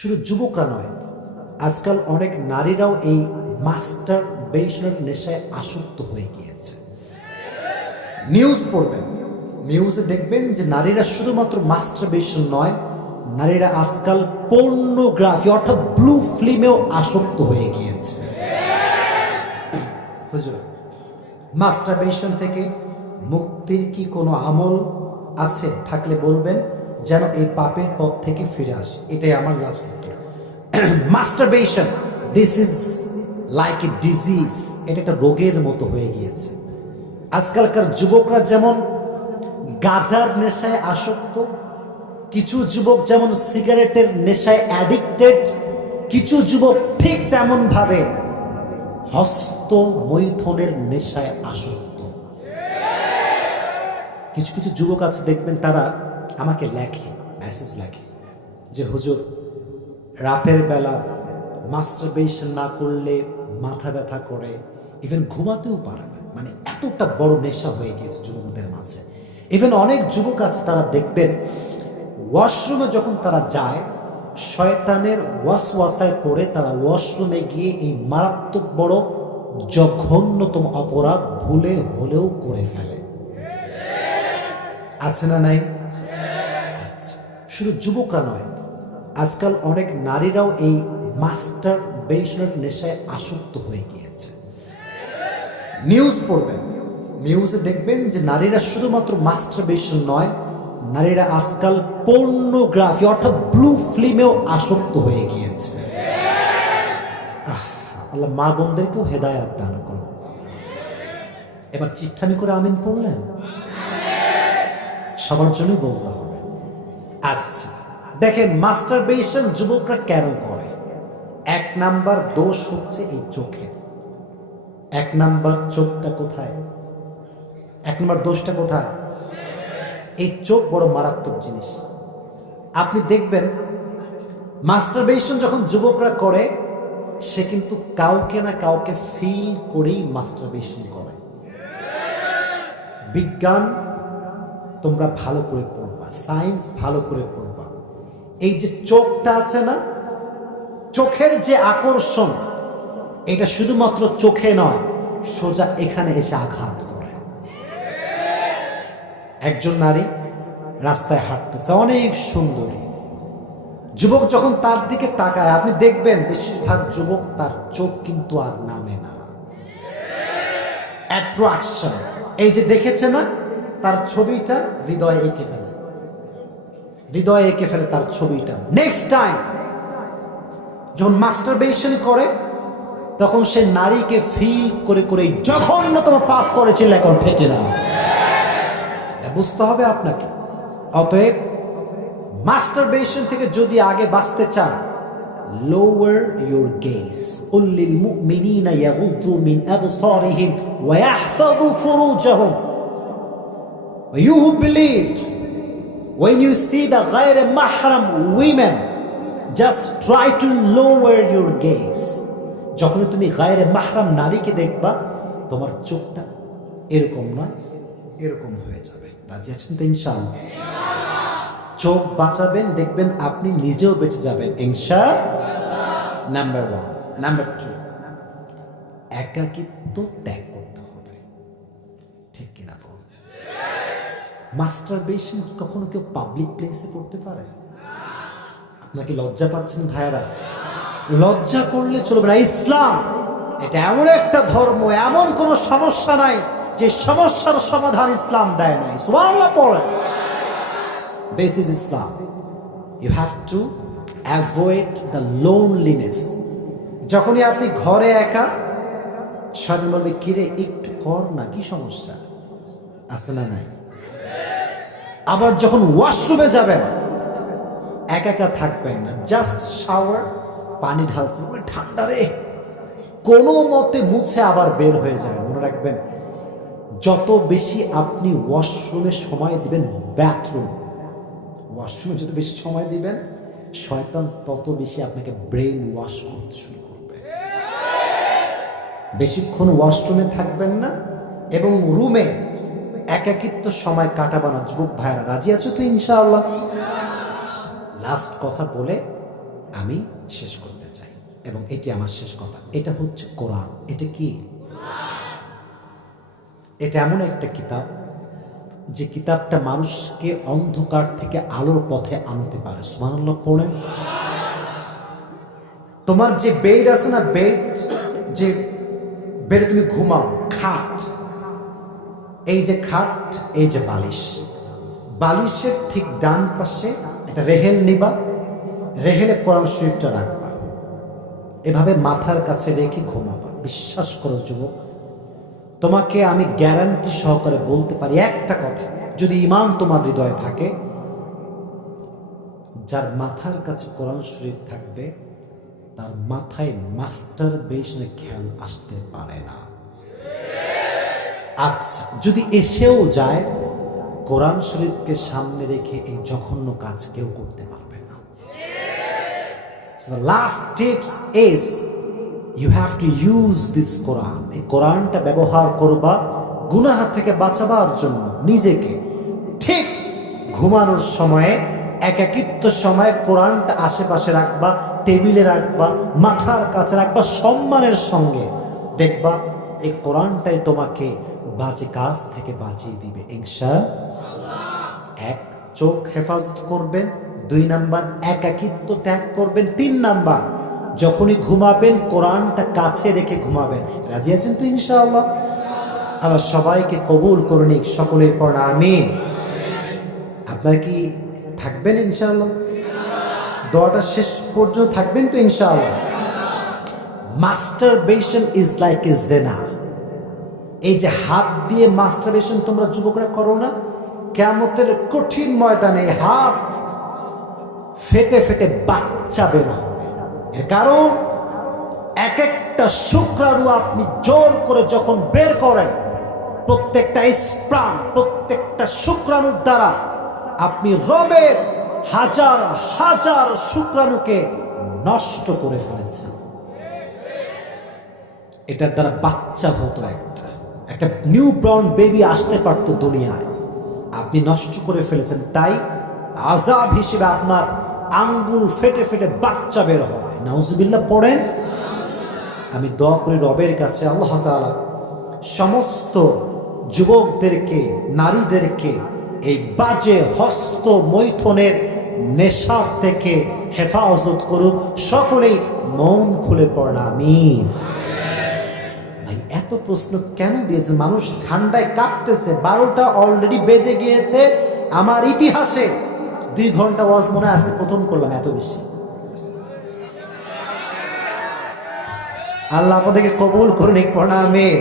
শুধু যুবকরা নয়, আজকাল অনেক নারীরাও এই মাস্টারবেশনের নেশায় আসক্ত হয়ে গিয়েছে। নিউজ পড়বেন, নিউজে দেখবেন যে নারীরা শুধুমাত্র মাস্টারবেশন নয়, নারীরা আজকাল পর্নোগ্রাফি অর্থাৎ ব্লু ফিল্মেও আসক্ত হয়ে গিয়েছে। হুজুর, মাস্টারবেশন থেকে মুক্তির কি কোনো আমল আছে? থাকলে বলবেন, যেন এই পাপের পথ থেকে ফিরে আসে। এটাই আমার লাস্ট উত্তর। Masturbation, this is like a disease. এটা একটা রোগের মতো হয়ে গিয়েছে। আজকালকার যুবকরা যেমন গাঁজার নেশায় আসক্ত, কিছু যুবক যেমন সিগারেটের নেশায় অ্যাডিক্টেড, কিছু যুবক ঠিক তেমন ভাবে হস্ত মৈথুনের নেশায় আসক্ত। কিছু কিছু যুবক আছে দেখবেন, তারা আমাকে লেখে, মেসেজ লেখে যে হুজুর, রাতের বেলা মাস্টারবেশন না করলে মাথা ব্যথা করে, ইভেন ঘুমাতেও পারে না। মানে এতটা বড় নেশা হয়ে গিয়েছে যুবকদের মাঝে। ইভেন অনেক যুবক আছে, তারা দেখবেন ওয়াশরুমে যখন তারা যায়, শয়তানের ওয়াসওয়াসায় পড়ে তারা ওয়াশরুমে গিয়ে এই মারাত্মক বড় জঘন্যতম অপরাধ ভুলে হলেও করে ফেলে। আছে না নাই? আচ্ছা, শুধু যুবকরা নয়, আজকাল অনেক নারীরাও এই মাস্টারবেশনের নেশায় আসক্ত হয়ে গিয়েছে। নিউজ পড়বেন, নিউজে দেখবেন যে নারীরা শুধুমাত্র মাস্টারবেশন নয়, নারীরা আজকাল পর্নোগ্রাফি অর্থাৎ ব্লু ফিল্মেও আসক্ত হয়ে গিয়েছে। আল্লাহ মা বোনদেরকেও হেদায়াত দান করো। এবার চিট্ঠানি করে আমিন পড়লেন? সবার জন্য বলতে হবে। আচ্ছা দেখেন, মাস্টারবেশন যুবকরা কেন করে? এক নাম্বার দোষ হচ্ছে এই চোখের। এক নাম্বার চোখটা কোথায়? এক নাম্বার দোষটা কোথায়? এই চোখ বড় মারাত্মক জিনিস। আপনি দেখবেন মাস্টারবেশন যখন যুবকরা করে, সে কিন্তু কাউকে না কাউকে ফিল করেই মাস্টারবেশন করে। বিজ্ঞান তোমরা ভালো করে পড়বা, সায়েন্স ভালো করে পড়বা। এই যে চোখটা আছে না, চোখের যে আকর্ষণ, এটা শুধুমাত্র চোখে নয়, সোজা এখানে এসে আঘাত করে। একজন নারী রাস্তায় হাঁটতেছে, অনেক সুন্দরী, যুবক যখন তার দিকে তাকায়, আপনি দেখবেন বেশিরভাগ যুবক তার চোখ কিন্তু আর নামে না। অ্যাট্রাকশন, এই যে দেখেছে না, তার ছবিটা হৃদয়ে এঁকে ফেলে, হৃদয়ে এঁকে ফেলে তার ছবিটা। নেক্সট টাইম যখন মাস্টারবেশন করে, তখন সে নারীকে ফিল করে করে জঘন্যতম পাপ করেছিল। এখন থেকে না, এটা বুঝতে হবে আপনাকে। অতএব মাস্টারবেশন থেকে যদি আগে বাঁচতে চান, lower your gaze. قل للمؤمنين يغضوا من أبصارهم ويحفظوا فروجهم. You who believed, when you see the غير محرم women, just try to lower your gaze. যখন তুমি গায়রে মাহরাম নারীকে দেখবা, তোমার চোখটা এরকম নয়, এরকম হয়ে যাবে। রাজি আছেন তো ইনশাআল্লাহ? চোখ বাঁচাবেন, দেখবেন আপনি নিজেও বেঁচে যাবেন ইনশাআল্লাহ। নাম্বার 1। নাম্বার 2, একাকিত্ব ত্যাগ করতে হবে। ঠিক কিনা বল? মাস্টারবেশন কি কখনো কেউ পাবলিক প্লেসে করতে পারে? আপনাকে লজ্জা পাচ্ছেন ভাইয়ারা? লজ্জা করলে চলবে না। ইসলাম এটা এমন একটা ধর্ম, এমন কোন সমস্যা নাই যে সমস্যার সমাধান ইসলাম দেয় নাই। সুবহানাল্লাহ পড়ে। This is Islam. You have to avoid the loneliness. যখনই আপনি ঘরে একা, শয়তান বলবে কিরে একটু কর না, কি সমস্যা আছে না নাই? আবার যখন ওয়াশরুমে যাবেন, একা একা থাকবেন না, জাস্ট শাওয়ার, পানি ঢালছেন, ওই ঠান্ডা রে, কোনো মতে মুছে আবার বের হয়ে যাবেন। মনে রাখবেন, যত বেশি আপনি ওয়াশরুমে সময় দিবেন, ওয়াশরুমে যত বেশি সময় দিবেন, শয়তান তত বেশি আপনাকে ব্রেন ওয়াশ করতে শুরু করবে। বেশিক্ষণ ওয়াশরুমে থাকবেন না, এবং রুমে একাকিত্ব সময় কাটাবানা। যুবক ভাইরা রাজি আছো তো ইনশাআল্লাহ? লাস্ট কথা বলে আমি শেষ করতে চাই, এবং এটি আমার শেষ কথা। এটা হচ্ছে কোরআন। এটা কি? এটা এমন একটা কিতাব যে কিতাবটা মানুষকে অন্ধকার থেকে আলোর পথে আনতে পারে। সুবহানাল্লাহ পড়েন। তোমার যে বেড আছে না, বেড, যে বেডে তুমি ঘুমাও, খাট, এই যে খাট, এই যে বালিশ, বালিশের ঠিক ডান পাশে একটা রেহেল নিবা, রেহেলে কোরআন শরীফটা রাখবা, এভাবে মাথার কাছে রেখে ঘুমাবা। বিশ্বাস করো যুবক, তোমাকে আমি গ্যারান্টি সহকারে বলতে পারি একটা কথা, যদি ঈমান তোমার হৃদয়ে থাকে, যার মাথার কাছে কোরআন শরীফ থাকবে তার মাথায় মাস্টারবেশনের খেয়াল আসতে পারে না। আচ্ছা, যদি এসেও যায়, কোরআন শরীফকে সামনে রেখে এই জঘন্য কাজ কেউ করতে পারবে না। So the last tips is you have to use this Quran. এই কোরআনটা ব্যবহার করবা গুনাহ থেকে বাঁচাবার জন্য নিজেকে। ঠিক ঘুমানোর সময়ে, একাকিত্ব সময়ে কোরআনটা আশেপাশে রাখবা, টেবিলে রাখবা, মাথার কাছে রাখবা, সম্মানের সঙ্গে। দেখবা এই কোরআনটাই তোমাকে বাজে কাজ থেকে বাঁচিয়ে দিবে ইনশাআল্লাহ। এক, চোখ হেফাজত করবেন। 2 নাম্বার, একাকিত্ব ত্যাগ করবেন। 3 নাম্বার, যখনই ঘুমাবেন কোরআনটা কাছে রেখে ঘুমাবেন। রাজি আছেন তো ইনশাআল্লাহ? আল্লাহ সবাইকে কবুল করে নিক। সকলের পর আমিন। আপনারা কি থাকবেন ইনশাআল্লাহ? দোয়াটা শেষ পর্যন্ত থাকবেন তো ইনশাআল্লাহ? মাস্টারবেশন ইজ লাইক এ জিনা। এই যে হাত দিয়ে মাস্টারবেশন তোমরা যুবকরা করো না, কিয়ামতের কঠিন ময়দানে হাত ফেটে ফেটে বাচ্চা বের হবে। এর কারণ এক একটা শুক্রাণু আপনি জোর করে যখন বের করেন, প্রত্যেকটা স্প্রাম, প্রত্যেকটা শুক্রাণুর দ্বারা আপনি রবের হাজার হাজার শুক্রাণুকে নষ্ট করে ফেলেছেন। এটার দ্বারা বাচ্চা হতো, একটা নিউ বর্ন বেবি আসতে পারত দুনিয়ায়, আপনি নষ্ট করে ফেলেছেন। তাই আযাব হিসেবে আপনার আঙ্গুল ফেটে ফেটে বাচ্চা বের হবে। নাউজুবিল্লাহ পড়েন। আমি দোয়া করি রবের কাছে, আল্লাহ তাআলা সমস্ত যুবকদেরকে, নারীদেরকে এই বাজে হস্ত মৈথুনের নেশার থেকে হেফাজত করুক। সকলেই মন খুলে পড়েন আমিন। ভাই এত প্রশ্ন কেন দিয়েছেন? মানুষ ঠান্ডায় কাঁপতেছে, 12টা অলরেডি বেজে গিয়েছে। আমার ইতিহাসে 2 ঘন্টা ওয়াজ মনে আছে প্রথম করলাম, এত বেশি। আল্লাহ আপনাদেরকে কবুল করে নিক, পড়া আমিন।